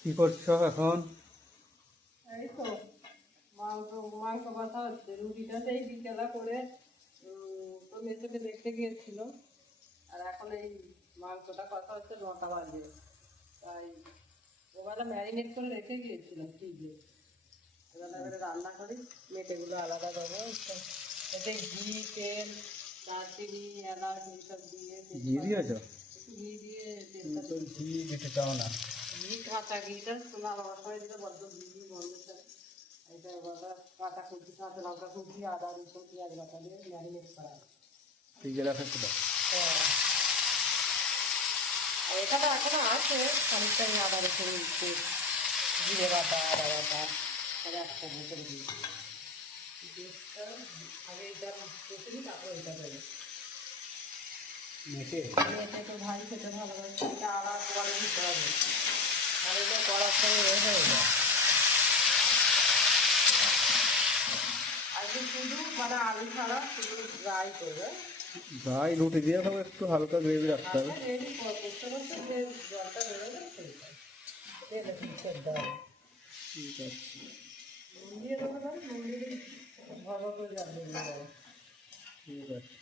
কি করছো এখন? এই তো মাংস মাংস কথা হচ্ছে। রুটিটা সেই বিকেলা করে তো মেয়েটাকে দেখতে গিয়েছিল, আর এখন এই মাংসটা কথা হচ্ছে 9টা বাজে। তাই ওবেলা ম্যারিনেট করে রেখে গিয়েছিলাম ফ্রিজে। এবেলা করে রান্না করি, মেটেগুলো আলাদা দেবো। এতে ঘি, তেল, দারচিনি, এলাচ এইসব দিয়ে ঘি দিয়েছ? একটু ঘি দিয়ে তেলটা তো ঘি দিতে চাও না? ঘি, কাঁচা ঘিটা তোমার বাবার সবাই দিলে বড্ড ঘি ঘি গন্ধ ছাড়ে। এটা বলা কাঁচা কুচি, কাঁচা লঙ্কা কুচি, আদা রসুন পেঁয়াজ বাটা দিয়ে ম্যারিনেট করা হয়। ফ্রিজে রাখেছিল? হ্যাঁ, আর এখানে এখনো আছে খানিকটা আদা রসুন পেস্ট, জিরে বাটা, আদা বাটা সব একসঙ্গে করে দিই। পেস্টটা আগে এটা কষে দিই, তারপরে এটা দেবে। মেখে মেয়েকে তো ভাই খেতে ভালোবাসে, এটা আলাদা করে দিতে হবে, আর এটা করার সঙ্গে হয়ে যায়। আজকে শুধু মানে আলু ছাড়া শুধু ড্রাই করবে। ভাই রুটি দিয়ে খাবো, একটু হালকা গ্রেভি রাখতে হবে। রেডি করতে করতে যে জলটা বেরোবে সেইটা তেলে সেদ্ধ হবে। ঠিক আছে। নুন দিয়ে দেবো, নুন দিয়ে ভর ভর করে জল দিয়ে দেবো। ঠিক আছে।